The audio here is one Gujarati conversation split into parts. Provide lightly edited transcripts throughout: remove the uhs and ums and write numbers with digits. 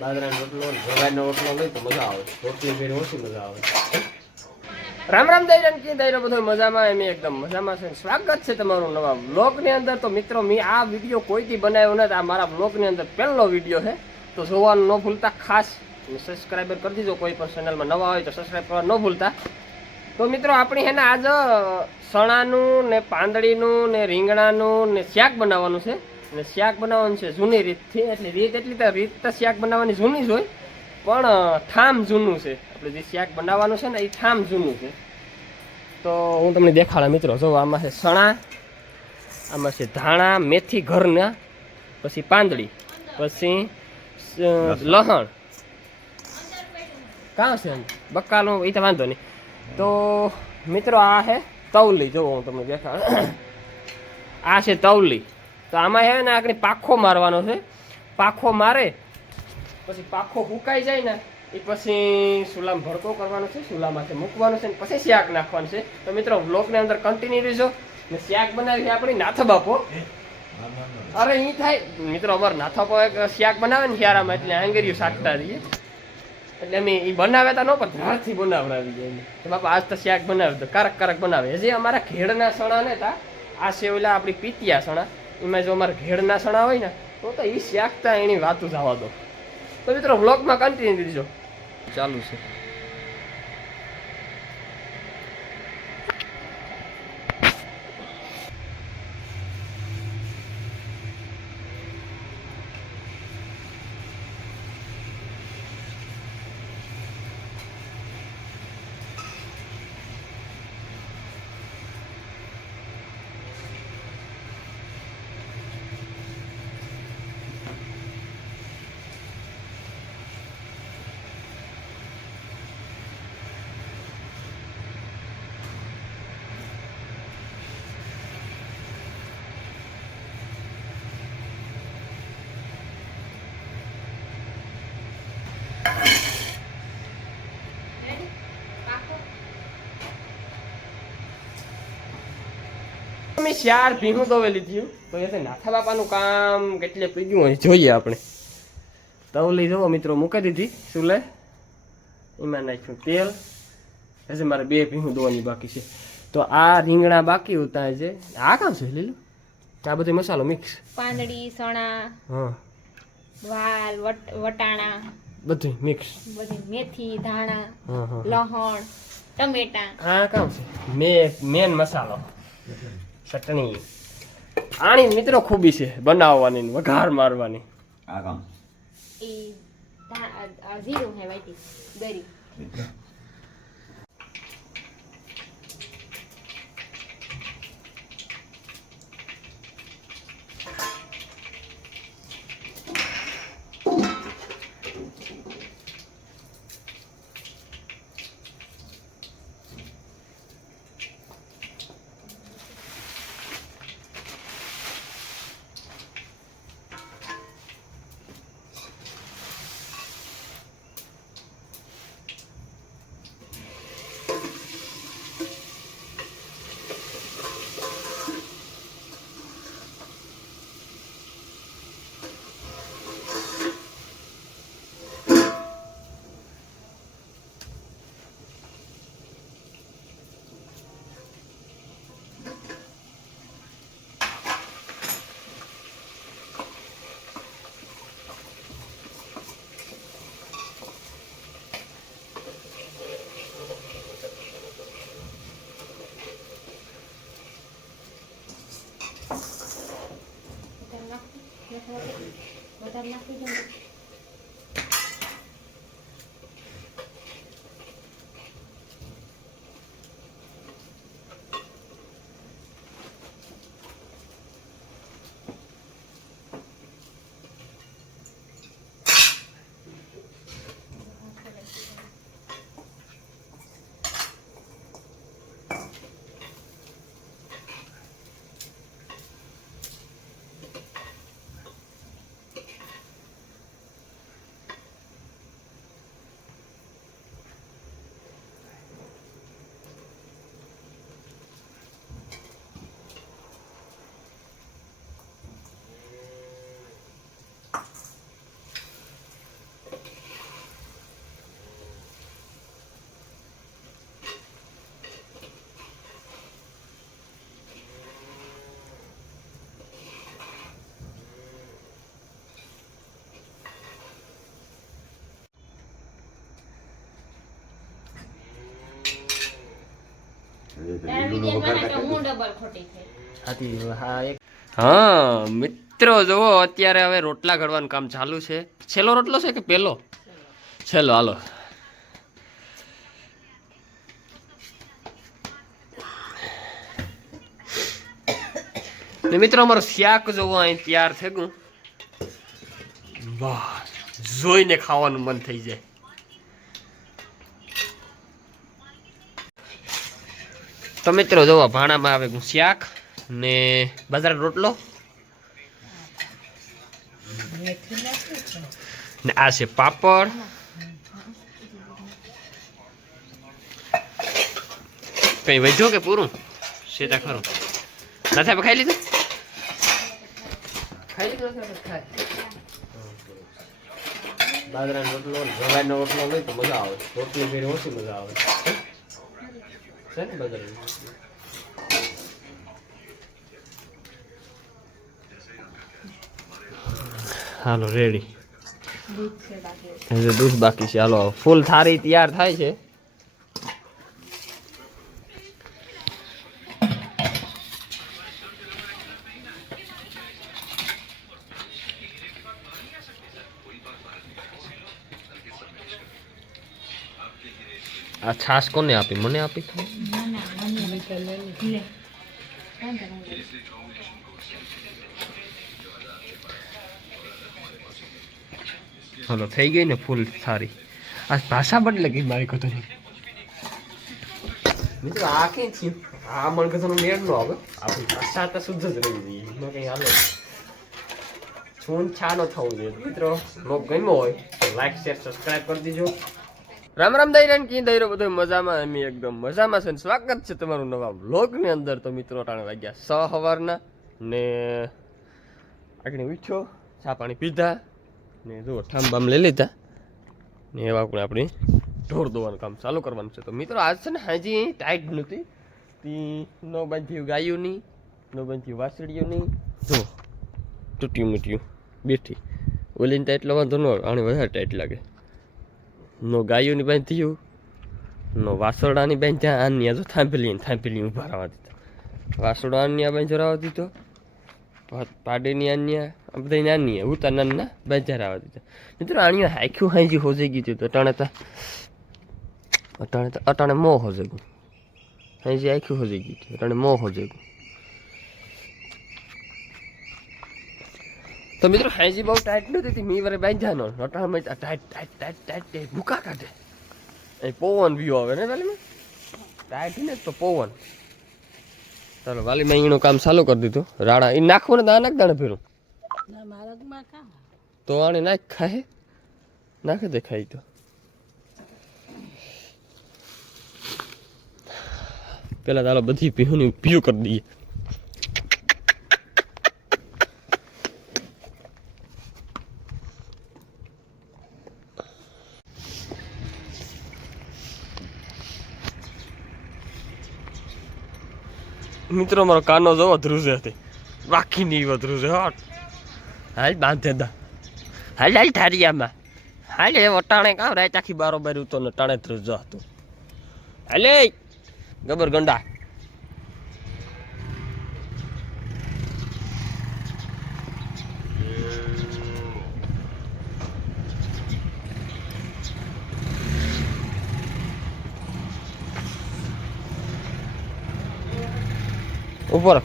બાજરાનો રોટલો જવારનો રોટલો લઈ તો મજા આવે, રોટલી ફેર ઓછી મજા આવે. રામ રામ દૈરન કી દૈરો બધો મજામાં, એમ એકદમ મજામાં છે. સ્વાગત છે તમારું નવા બ્લોગની અંદર. તો મિત્રો મેં આ વિડીયો કોઈથી બનાવ્યો નથી, આ મારા બ્લોગની અંદર પહેલો વિડીયો છે. તો જોવાનું ન ભૂલતા, ખાસ સબસ્ક્રાઈબર કરી દીધો. કોઈ પણ ચેનલમાં નવા હોય તો સબસ્ક્રાઈબ કરવા ન ભૂલતા. તો મિત્રો આપણી છે ને આજ સણાનું ને પાંદડીનું ને રીંગણાનું ને શાક બનાવવાનું છે. અને શાક બનાવવાનું છે જૂની રીતથી, એટલે રીત તો શાક બનાવવાની જૂની જ હોય, પણ ઠામ જૂનું છે. આપણે જે શાક બનાવવાનું છે ને એ ઠામ જૂનું છે. તો હું તમને દેખાડા મિત્રો. જો આમાં છે સણા, આમાં છે ધાણા, મેથી ઘરના, પછી પાંદડી, પછી લહણ કાં છે બકાલું, એ તો વાંધો નહીં. તો મિત્રો આ છે તવલી. જો હું તમને દેખાડ, આ છે તવલી. તો આમાં છે ને આગળ પાખો મારવાનો છે. પાખો મારે પછી પાખો ફૂંકાઈ જાય ને એ પછી સુલામાં ભડકો કરવાનો છે, સુલામાંથી મૂકવાનો છે, પછી શાક નાખવાનું છે. તો મિત્રો વ્લોગની અંદર કન્ટિન્યુ રહેજો. ને શાક બનાવી આપણી નાથો બાપો. અરે એ થાય મિત્રો, અમારે નાથો બાપો એક શાક બનાવે ને શિયાળામાં, એટલે આંગળીઓ શાકતા રહીએ. એટલે અમે એ બનાવે તો ન, પણ ધારથી બનાવડાવી જાય. તો બાપા આજ તો શાક બનાવે તો કારક બનાવે. હજી અમારા ઘેડના સણા ને તા આ છે ઓલા આપણી પીતિયા સણા. એમાં જો અમારા ઘેડના સણા હોય ને તો એ શાકતા એની વાતું જવા દો. તો મિત્રો વ્લોગમાં કન્ટિન્યુ કરજો. ચાલુ છે. મેં 4 ભીંગું દોવેલી થયું. તો એ નાથા બાપાનું કામ કેટલે પીડ્યું હોય જોઈએ આપણે. તવલી જોવો મિત્રો મૂકી દીધી ચૂલે, એમાં નાખ્યું તેલ. હશે મારે 2 ભીંગું દોવાની બાકી છે. તો આ રીંગણા બાકી હોતા છે. આ કામ છે લીલું, આ બધો મસાલો મિક્સ, પાંદડી, સણા, હા, વાલ, વટાણા બધું મિક્સ, બધી મેથી, ધાણા, લહણ, ટમેટા. આ કામ છે મેન મસાલો, ચટણી. આની મિત્રો ખૂબી છે બનાવવાની, વઘાર મારવાની. આ કામ એ જીરું હે વાટી ગરી. વધારે નાખી દો. તારા વિજયન મને તો હું ડબલ ખોટી થઈ. હા મિત્રો જુઓ અત્યારે હવે રોટલા ઘડવાનું કામ ચાલુ છે. છેલ્લો રોટલો છે કે પેલો? છેલ્લો. હાલો ને મિત્રો અમારો શાક જોવો અહીં તૈયાર થઈ ગયું. વાહ, જોઈને ખાવાનું મન થઈ જાય. તો મિત્રો જોવો ભાણામાં આવે ગયું શાક ને બાજરાનો રોટલો ને આ છે પાપડ. કઈ વધ્યો કે પૂરું સેતા ખરું? નથી આપણે ખાઈ લીધું? બાજરાનો રોટલો જવારનો રોટલો હોય તો મજા આવે. રોટલી ફેરી ઓછી મજા આવે છે ને બાજરાનો. હાલો રેડી. દૂધ બાકી છે. હાલો ફૂલ થાળી તૈયાર થાય છે. આ છાશ કોને આપી? મને આપી. હાલો થઈ ગઈ ને ફૂલ સારી. આ ભાષા બદલે ગઈ મારી કથાની. મિત્રો આ કઈ થયું? આ મણકથાનો મેળ નો આવે. આપણી ભાષા તો શુદ્ધ જ રહી જોઈએ. એમાં કઈ હાલે છૂન છા ન થવું જોઈએ. મિત્રો બ્લોગ ગમ્યો હોય તો લાઈક શેર સબસ્ક્રાઇબ કરી દીજો. રામ રામ દઈરાન કી દઈરો બધો મજામાં. અમે એકદમ મજામાં છે. સ્વાગત છે તમારું નવા વ્લોગની અંદર. તો મિત્રો ટાણે વાગ્યા 6 સવારના ને આગળ ઉઠ્યો, ચા પાણી પીધા ને જો ઠામ બામ લઈ લીધા ને એવા આપણી ઢોર દોવાનું કામ ચાલુ કરવાનું છે. તો મિત્રો આજ છે ને હાજી ટાઈટ નહોતી તી નો બાંધ્યું ગાયોની, નો બાંધ્યું વાસળીઓની. જો તૂટ્યું મૂટ્યું બેઠી. ઓલીને ટાઈટ વાંધો ન આવે, આને વધારે ટાઈટ લાગે. નો ગાયોની બાંધ્યું, નો વાસરડાની બાંધ્યા. આની જો થાંભેલી ઊભા રહેવા દીધા. વાસરડો આની બાંધ્યો રહેવા દીધો. પાડીની આન્યા આ બધા નાની ઉતા નાના બાંધ્યા રહેવા દીધા. મિત્રો આની હાખ્યું હાંજી હોજઈ ગયું તો અટાણે મોં હોજઈ ગયું. હાંજી હાખ્યું હોજઈ ગયું અટાણે મોં હોજઈ ગયું. તો મિત્રો હાંજી બહુ ટાઈટ નહોતી. મી વરે બાંધ્યાનો અટાણે ટાઈટ ભૂકા કાઢે. અહીં પવન વ્યૂ આવે ને વાલીમાં ટાઈટ ને તો પવન. ચાલો વાલીમાં એનું કામ ચાલુ કરી દીધું. રાણા એ નાખવું ને નાખ દાણે ફેરું તો આને નાખ ખાય નાખે દે ખાઈ. તો પેલા ચાલો બધી પીહું પીયું કરી દઈએ. મિત્રો મારો કાનો જોવો ધ્રુજે હતી બાકી નહીં ધ્રુજે. હાલ બાંધે દા હાલ હાલ ઠારિયામાં હાલ એ વટાણે કામ રાત આખી બારોબાર ઉતો ને ટાણે ધ્રુજો હતું. હાલે ગબર ગંડા. ઉપર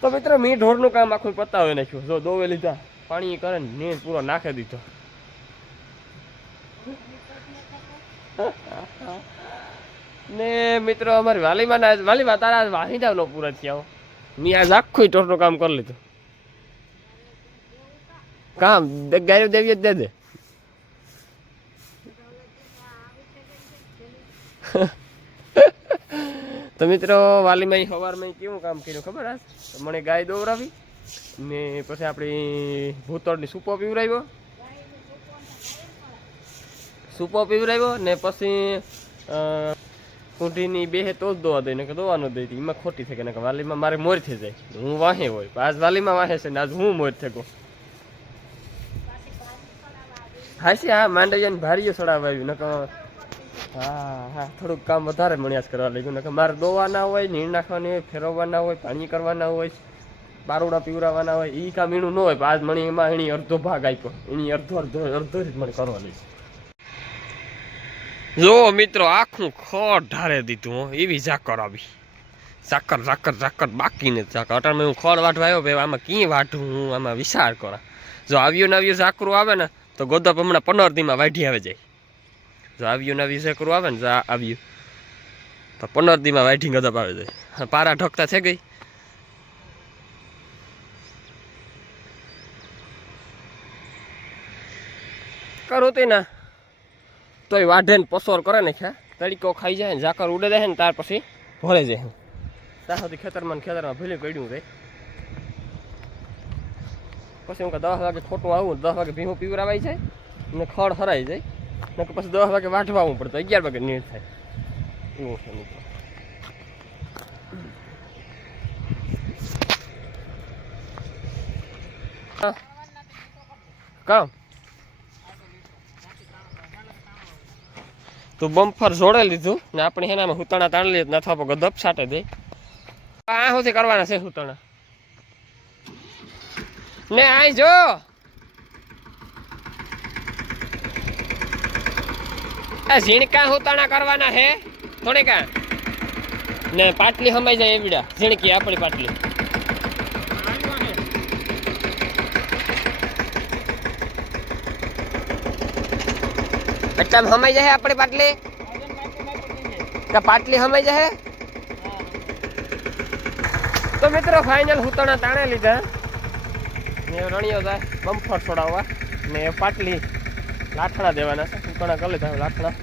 તો મિત્રો મી ઢોરનું કામ આખું પતાવી નાખ્યું. જો દોવે લીધા, પાણી કરે ને નીર પૂરો નાખી દીધો. ને મિત્રો અમારી વાલીમાં તારા વાહિંદા નો પૂરા થયા. મેં આજ આખું ઢોરનું કામ કરી લીધું. કામ ગાયો દેવી જ દે દે. તો મિત્રો વાલીમાં સવારમાં કેવું કામ કર્યું ખબર? આજ મને ગાય દોવરાવી ને પછી આપણી ભૂતળની સૂપો પીવરાવ્યો ને પછી કુંઢીની બે તો જ દોવા દઈ ને કે દોવા ન દઈ એમાં ખોટી થઈ કે વાલીમાં મારે મોર થઈ જાય હું વાહે હોય આજ વાલીમાં વાહે છે ને આજ હું મોર થયો હાસી હા માંડવિયાની ભારીઓ સડાવવા આવ્યું નકર હા થોડુંક કામ વધારે મણ્યાસ કરવા લાગ્યું નકર મારે દોવાના હોય નીણ નાખવાની હોય ફેરવવાના હોય પાણી કરવાના હોય બારોડા પીવરાવાના હોય એ કામ એનું ન હોય આજ મણી એમાં એની અડધો ભાગ આપ્યો એની અડધો જ મને કરવાની જો મિત્રો આખું ખોટ ઢારે દીધું એવી ઝાકર આવી ઝાકર બાકી નથી ઝાકર અટાણમાં હું ખોળ વાટવા આવ્યો ભાઈ આમાં ક્યાં વાટું હું આમાં વિચાર કરા જો આવ્યું ને આવ્યું ઝાકરું આવે ને તો ગોદપ હમણાં 15 દીમાં વાઢી આવે જાય જો આવ્યું ને આવ્યું ઝાકરું આવે ને જો આવ્યું તો 15 દીમાં વાઢી ગદપ આવે જાય પારા ઢોકતા થઈ ગઈ કરું તે ના તોય વાઢે ને પસોર કરે ને તડીકો ખાઈ જાય ને ઝાકર ઉડે જાય ને ત્યાર પછી ભરે જાય ત્યાં સુધી ખેતરમાં ભીલી પડ્યું રહે પછી હું 10 વાગે ખોટું આવું 10 વાગે ભીહું પીવરાવાઈ જાય ને ખડ હરાઈ જાય ને પછી 10 વાગે વાઢવા આવવું પડે તો 11 વાગે નીર થાય એવું છે મિત્રો કામ તો બમ્ફર જોડે લીધું ને આપણે એનામાં હુતાણા તાણ લઈએ ના થવા ગદપ છાટે દે આ સુધી કરવાના છે હુતાણા ને આઈ જો આ ઝીણકા હુતાણા કરવાના હે થોડીકા ને પાટલી હમાઈ જાય એવડા ઝીણકી આપણી પાટલી એટલે હમાઈ જાય આપણી પાટલી કે પાટલી હમાઈ જાય તો મિત્રો ફાઇનલ હુતાણા તાણે લીધા ને રણિયો જાય બમ્ફર છોડાવવા ને પાટલી લાઠણા દેવાના છે હુતાણા કરી લીધા લાઠણા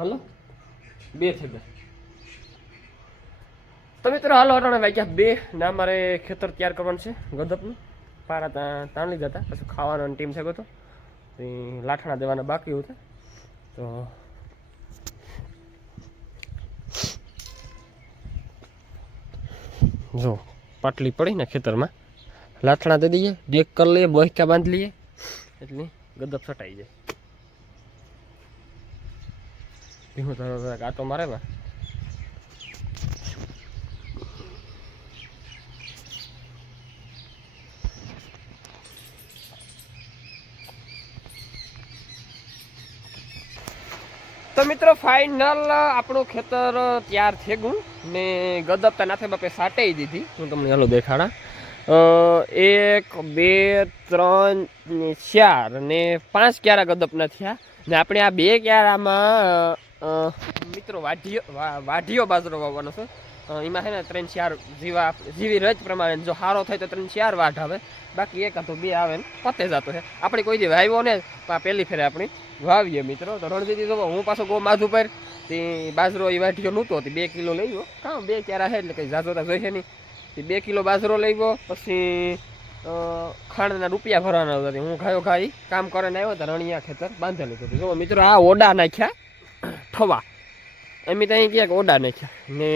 હાલો 2 થઈ ગયા તો મિત્રો હાલો અટાણે વાગ્યા 2 ના મારે ખેતર તૈયાર કરવાનું છે ગદપનું પારા તાણ લીધા હતા પછી ખાવાનો ટીમ થયો હતો લાઠણા દેવાના બાકી હતા તો જો પાટલી પડી ને ખેતરમાં લાઠણા દઈ દઈએ ડેક કરી લઈએ બોહિકા બાંધી લઈએ એટલે ગદપ સટાઈ જાય ભીહું તો આટો મારે ને તો મિત્રો ફાઇનલ આપણું ખેતર તૈયાર થઈ ગયું ને ગદપ તો નાથે બાપે સાટાઈ દીધી હું તમને હાલો દેખાડા 1 2 3 4 ને 5 ક્યારા ગદપના થયા ને આપણે આ 2 ક્યારામાં મિત્રો વાઢીયો બાજરો વાવવાનો છે એમાં છે ને 3-4 જીવી રજ પ્રમાણે જો સારો થાય તો 3-4 વાઢ આવે બાકી 1 અથવા 2 આવે ને પતે જતો છે આપણે કોઈ દી વાવ્યો ને પહેલી ફેરે આપણે વાવીએ મિત્રો તો રણજીતી તો હું પાછો ગો માથું પર તે બાજરો એ વાઢીયો નહોતો 2 કિલો લઈ ગયો કાં 2 ક્યારા છે એટલે કંઈ જાજો તો જોઈશે નહીં તે 2 કિલો બાજરો લઈ ગયો પછી ખાંડના રૂપિયા ભરવાના હતા હું ખાયો ખાઈ કામ કરીને આવ્યો તો રણિયા ખેતર બાંધેલું હતું જો મિત્રો આ ઓડા નાખ્યા ઠવા એમ તો અહીં ક્યાંક ઓડા નાખ્યા ને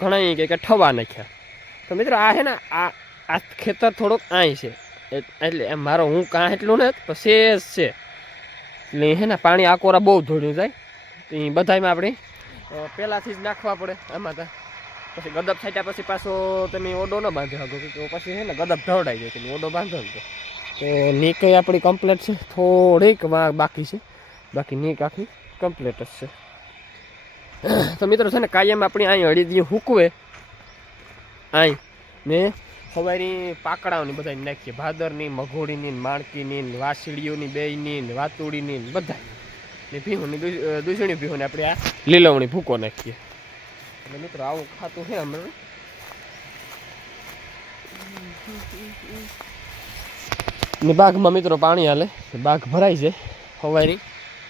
ઘણા કહે કે ઠવા નાખ્યા તો મિત્રો આ છે ને આ ખેતર થોડુંક આય છે એટલે એમ મારો હું કાં એટલું ને તો શેષ છે એટલે હે ને પાણી આકોરા બહુ ધોળ્યું જાય તો એ બધામાં આપણે પહેલાંથી જ નાખવા પડે આમાં તો પછી ગદપ છાંટ્યા પછી પાછો તમે ઓડો ન બાંધી શકો કે પછી છે ને ગદપ ઢવડાઈ જાય એટલે ઓડો બાંધો ને તો નીક આપણી કમ્પ્લીટ છે થોડીક બાકી છે બાકી નીક આખી કમ્પ્લીટ જ છે તો મિત્રો છે ને કાયમ આપણી અહીં હળીદી હૂકવે અહીં ને સવારી પાકડાઓની બધા નાખીએ ભાદરની મઘોડીની માણકીની વાસળીઓની બેયની વાતુડીની બધા ને ભીહોની દૂષણી ભીહોને આપણે આ લીલવણી ભૂકો નાખીએ. એટલે મિત્રો આવું ખાતું છે હમણાં. ને બાઘમાં મિત્રો પાણી હાલે, બાઘ ભરાઈ જાય હવારી,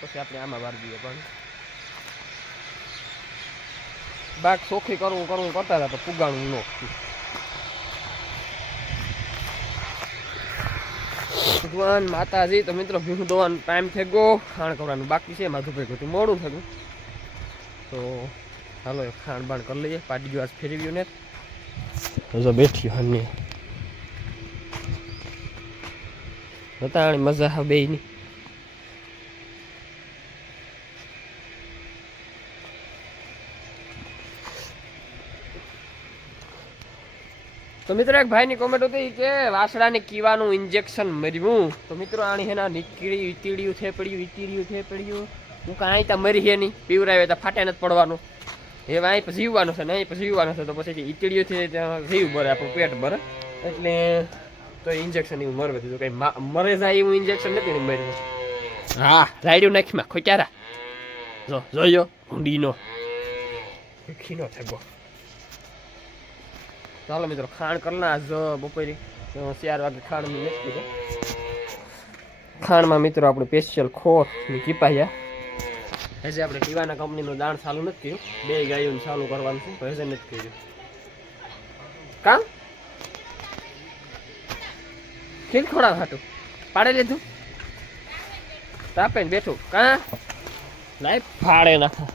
પછી આપણે આમાં વારી દઈએ પાણી. બાઘ ચોખ્ખી કરવું કરતા હતા તો પુગાણું ન. ભગવાન માતાજી. તો મિત્રો ભીહું દોવાનો ટાઈમ થઈ ગયો, ખાણ કરવાનું બાકી છે, માથું ભેગું હતું, મોડું થયું. તો હાલો ખાણ બાણ કરી લઈએ. પાટી ગયો આજ ફેરવ્યું ને જો બેઠ્યું હને બતાણી મજા આવે બેયની. તો મિત્રો એક ભાઈની કોમેન્ટ હતી કે વાસડાને કીવાનું ઇન્જેક્શન મર્યું. તો મિત્રો આની હેના નીકળી વીતીડ્યું હું કાંઈ ત્યાં મરી છે નહીં, પીવરાવે તો ફાટે નથી પડવાનું. એ અહીં પછી જીવવાનું છે ને અહીં પછી જીવવાનું છે. તો પછી ઈતીડ્યું છે ત્યાં જીવ ભરે, આપણું પેટ ભરે. એટલે તો ઇન્જેક્શન એવું મરવે દીધું, કંઈ મરે જાય એવું ઇન્જેક્શન નથી ને મર્યું. હા રાયડું નાખીમાં ખોચારા જોયો ઊંડીનો ખીનો થગો. ચાલો મિત્રો ખાણ કરના આજ બપોરે 4 વાગે ખાણ નાખી દે. ખાણમાં મિત્રો આપણે સ્પેશિયલ ખોર કીપાયા. હજી આપણે પીવાના કંપનીનું દાણ ચાલુ નથી કર્યું, 2 ગાયોને ચાલુ કરવાનું છે, હજી નથી કર્યું. કામ ખીલખોડા હાટું પાડે લીધું તાપે ને બેઠું કા લાઈ ફાડે નાખા.